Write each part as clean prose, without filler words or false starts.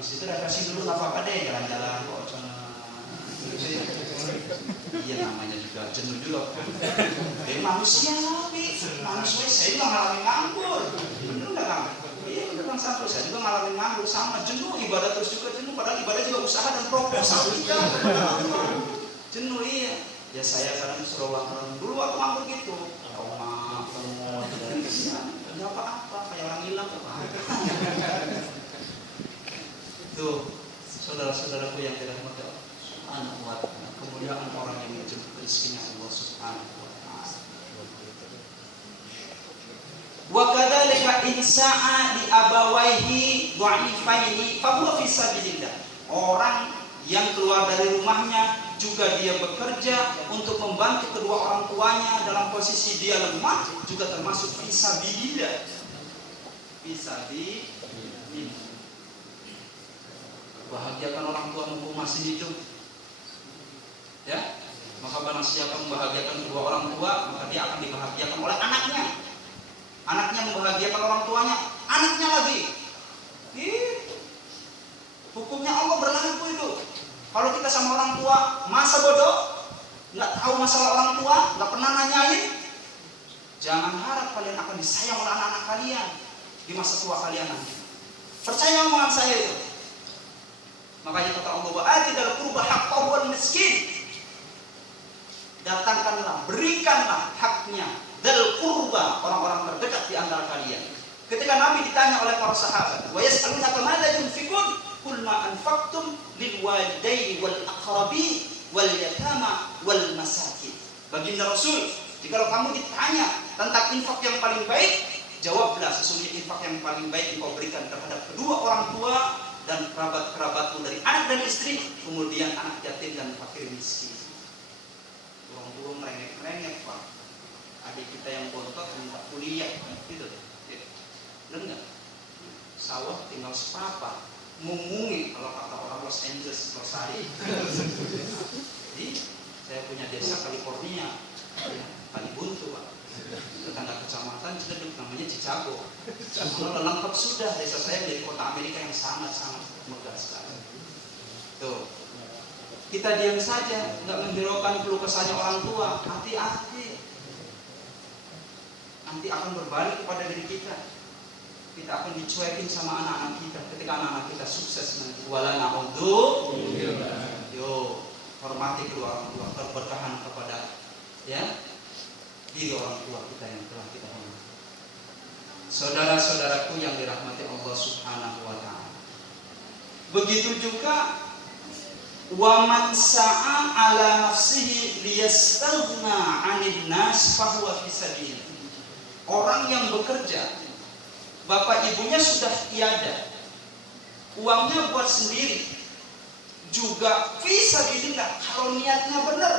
Habis itu udah kasih dulu nafkah deh, jalan-jalan kok. Iya namanya juga jenuh juga. Manusia saya juga ngalamin nganggur. Bener nggak nganggur? Iya bener Bang Satu, saya juga ngalamin nganggur sama jenuh, ibadah terus juga jenuh. Padahal ibadah juga usaha dan proposal kita. Jenuh iya. Ya saya kadang suruh orang dulu waktu nganggur gitu. Nggak apa-apa, kayak orang hilang apa. Tuh, saudara-saudaraku yang dirahmati Allah Subhanahu wa ta'ala, kemuliaan orang yang menjemput rezekinya Allah Subhanahu wa ta'ala. Wa kadzalika insa'a li abawaihi dha'ifaini fa huwa fi sabilillah. Orang yang keluar dari rumahnya juga dia bekerja untuk membantu kedua orang tuanya dalam posisi dia lemah, juga termasuk fi sabilillah. Fi sabilillah. Bahagiakan orang tua mumpung masih hidup. Ya, maka barang siapa membahagiakan kedua orang tua, maka dia akan dibahagiakan oleh anaknya. Anaknya membahagiakan orang tuanya, anaknya lagi. Hukumnya Allah berlaku itu. Kalau kita sama orang tua masa bodoh, nggak tahu masalah orang tua, nggak pernah nanyain, jangan harap kalian akan disayang oleh anak-anak kalian di masa tua kalian nanti. Percaya omongan saya itu. Makanya kata Allah, wa atidal qurba haqqahu wal miskin. Datangkanlah, berikanlah haknya dal qurba, orang-orang terdekat di antara kalian. Ketika Nabi ditanya oleh para sahabat, wa yas'alunaka ma la yunfiqun, qul ma anfaqtum lil walidaini wal aqrabin wal yatama wal masakin. Baginda Rasul, jika kamu ditanya tentang infak yang paling baik, jawablah sesungguhnya infak yang paling baik engkau berikan terhadap kedua orang tua dan kerabat-kerabatmu dari anak dan istri, kemudian anak yatim dan fakir miskin. Orang tua merengek-merengek Pak. Adik kita yang bontot minta kuliah, gitu. Dengar? Sawah tinggal sepapak, mumungi kalau kata orang Los Angeles, Rosari. Jadi saya punya desa California, Kali Buntu Pak. Tetangga kecamatan Ciledug namanya Cicago. Kalau lengkap sudah, desa saya menjadi kota Amerika yang sangat-sangat megah sekali. Tuh, kita diam saja, nggak menghiraukan keluh kesahnya orang tua. Hati-hati, nanti akan berbalik kepada diri kita. Kita akan dicuekin sama anak-anak kita ketika anak-anak kita sukses nanti. Wala na'udzu. Yo, hormati kedua orang tua, berberkahan kepada diri orang tua kita yang telah kita hormati. Saudara-saudaraku yang dirahmati Allah Subhanahu wa ta'ala. Begitu juga wa man sa'a ala nafsihi liyastaghna 'anil nas fa huwa fi sabilillah. Orang yang bekerja, bapak ibunya sudah tiada, uangnya buat sendiri, juga fi sabilillah kalau niatnya benar.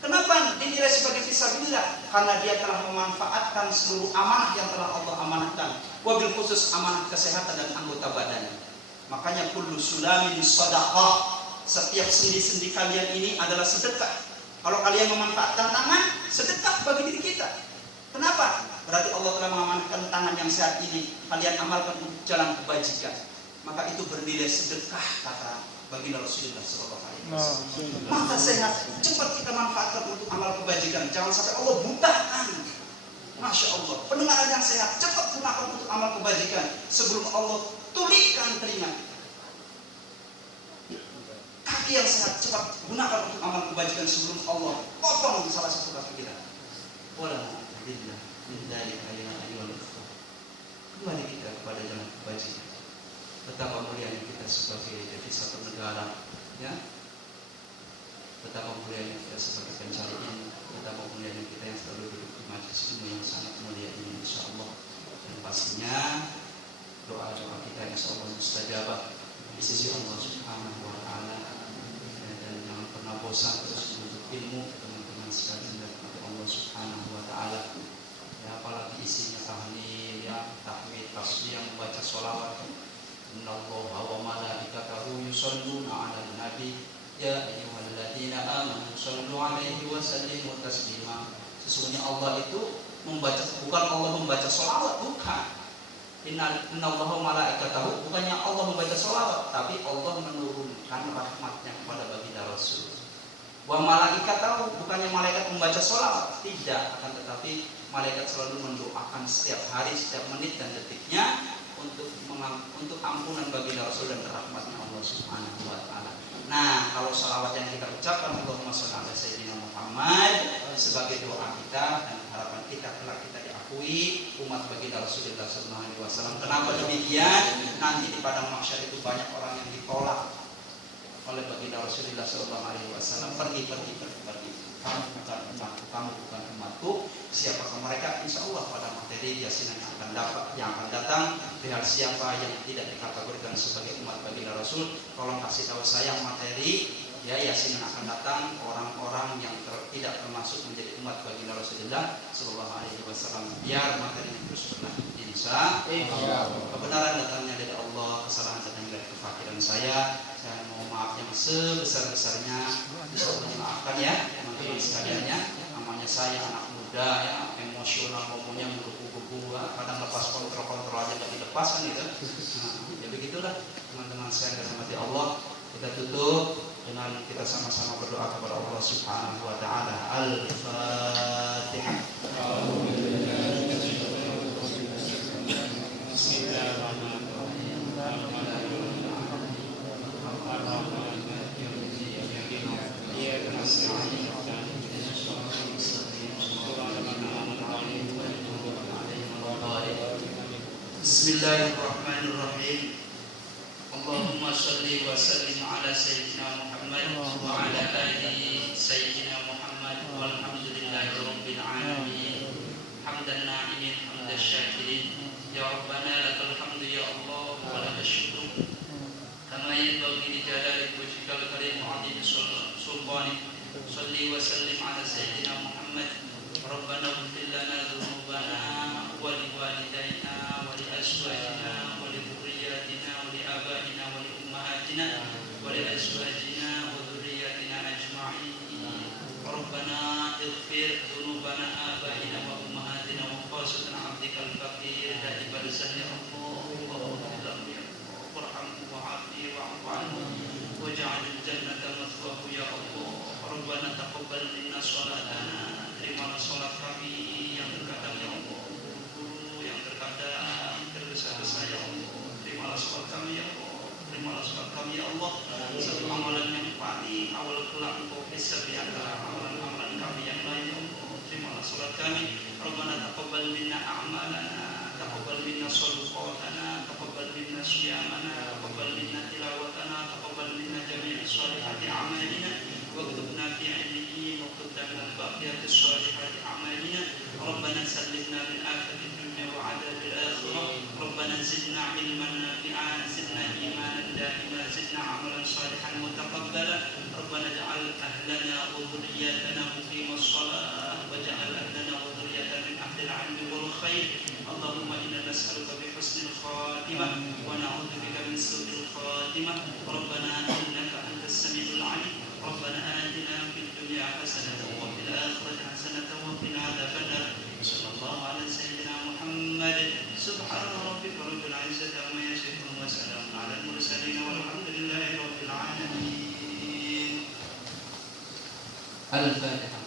Kenapa dinilai sebagai fisabilillah? Karena dia telah memanfaatkan seluruh amanah yang telah Allah amanahkan, wabil khusus amanah kesehatan dan anggota badan. Makanya kullu sulamin sadaqah. Setiap sendi-sendi kalian ini adalah sedekah. Kalau kalian memanfaatkan tangan, sedekah bagi diri kita. Kenapa? Berarti Allah telah mengamanahkan tangan yang sehat ini, kalian amalkan untuk jalan kebajikan. Maka itu bernilai sedekah, kata baginda Rasulullah SAW. Maka sehat, cepat kita manfaatkan untuk amal kebajikan. Jangan sampai Allah butakan. Masya Allah, pendengaran yang sehat, cepat gunakan untuk amal kebajikan sebelum Allah tulikan telinga. Kaki yang sehat, cepat gunakan untuk amal kebajikan sebelum Allah potong salah satu kaki kita. Walhamdulillah, dari ayat-ayat. Kembali kita kepada jalan kebajikan. Betapa mulianya kita sebagai devisa satu negara, ya. Betapa mulianya kita sebagai pencari ilmu, betapa mulianya kita yang selalu duduk di majelis ilmu yang sangat mulia ini, insyaallah. Dan pastinya doa-doa kita insyaallah mustajabah di sisi Allah Subhanahu wa ta'ala. Dan jangan pernah bosan terus menuntut ilmu teman-teman sekalian dari Allah Subhanahu wa ta'ala. Ya, apalagi isinya tahlil, ya, tahmid, tasbih, yang membaca sholawat. Innallaha wa malaikatahu yusholluna 'alan nabi ya ayyuhalladzina amanu shollu 'alaihi wa sallimu taslima. Sesungguhnya Allah itu membaca, bukan Allah membaca sholawat, bukan. Innallaha wa malaikatahu, bukannya sholawat, tapi Allah menurunkan rahmatnya kepada baginda Rasul. Wa malaikat tahu, bukannya malaikat membaca sholawat, tidak, akan tetapi malaikat selalu mendoakan setiap hari, setiap menit dan detiknya untuk ampunan baginda Rasul dan rahmatnya Allah Subhanahu wa taala. Nah, kalau sholawat yang kita ucapkan Allahumma sholli ala sayyidina Muhammad sebagai doa kita dan harapan kita kelak kita diakui umat baginda Rasulullah sallallahu alaihi wasallam. Kenapa demikian? Nanti di padang mahsyar itu banyak orang yang ditolak oleh baginda Rasulullah sallallahu alaihi wasallam. Pergi. Kamu bukan umatku, kamu bukan umatku. Siapakah mereka? Insya Allah pada materi Yasin yang akan datang. Lihat siapa yang tidak dikategorikan sebagai umat baginda Rasul. Tolong kasih tahu saya materi ya Yasin yang akan datang, orang-orang yang tidak termasuk menjadi umat baginda Rasulullah sallallahu alaihi wasallam. Biar materinya terus berlanjut. Kebenaran datangnya dari Allah, kesalahan datangnya dari kefakiran saya. Saya mohon maaf yang sebesar-besarnya. Bisa dimaafkan ya teman-teman sekaliannya. Namanya saya anak muda ya, emosional ngomongnya menggebu-gebu, kadang lepas kontrol aja nggak dilepas kan gitu. Nah, ya begitulah teman-teman saya yang dirahmati Allah. Kita tutup dengan kita sama-sama berdoa kepada Allah Subhanahu wa taala. Al-Fatihah. Bismillahirrahmanirrahim. Allahumma shalli wa sallim ala sayyidina Muhammad wa ala ali sayyidina Muhammad walhamdulillahi rabbil alamin. Hamdan na'imin hamdan syakirin. Ya Rabbana lakal hamdu ya Allah wa lakal syukru kama yanbaghi li jalali wajhikal karim wa 'azimi sultanik. Shalli wa sallim ala sayyidina Muhammad. Rabbana ighfir lana dhunubana wa li walidayna wa li azwajina wa li dhurriyyatina wa li abaina wa li ummahatina wa li azwajina wa dhurriyyatina ajma'in. Rabbana ighfir dhunubana abaina wa ummahatina wa khasatan 'abdikal faqir dari barzah ya Allah. Allahumma ya Allah warhamhu wa'afihi wa'fu anhu waj'al jannata mathwahu ya Allah. Rabbana taqabbal minna sholatana. Terimalah sholat kami yang terkadang ya Allah, guru yang terkadang tergesa-gesa ya Allah. Terimalah sholat kami ya Allah. Terimalah sholat kami ya Allah. Satu amalan yang paling awal kelak Engkau hisab di antara amalan-amalan kami yang lain ya Allah. Terimalah sholat kami. Rabbana taqabbal minna a'malana, taqabbal minna shadaqatana, taqabbal minna siyamana, taqabbal minna tilawatana, taqabbal minna jami'as sholihati a'malina. واكتبنا في عليين وقدمنا الباقيات الصالحات أعمالنا. ربنا سلمنا من آفة الدنيا وعذاب الآخرة. ربنا زدنا علما نافعا، زدنا إيمانا دائما، زدنا عملا صالحا متقبلا. ربنا اجعل أهلنا وذرياتنا مقيم الصلاة، واجعل أهلنا وذرياتنا من أهل العلم والخير. اللهم إنا نسألك بحسن الخاتمة ونعوذ بك من سوء الخاتمة. ربنا إنك أنت السميع العليم. ربنا آتنا في الدنيا حسنة وفي الآخرة حسنة وقنا عذاب النار. صلى الله على سيدنا محمد. سبحان ربك رب العزة عما يصفون وسلام على المرسلين والحمد لله رب العالمين. الفاتحة.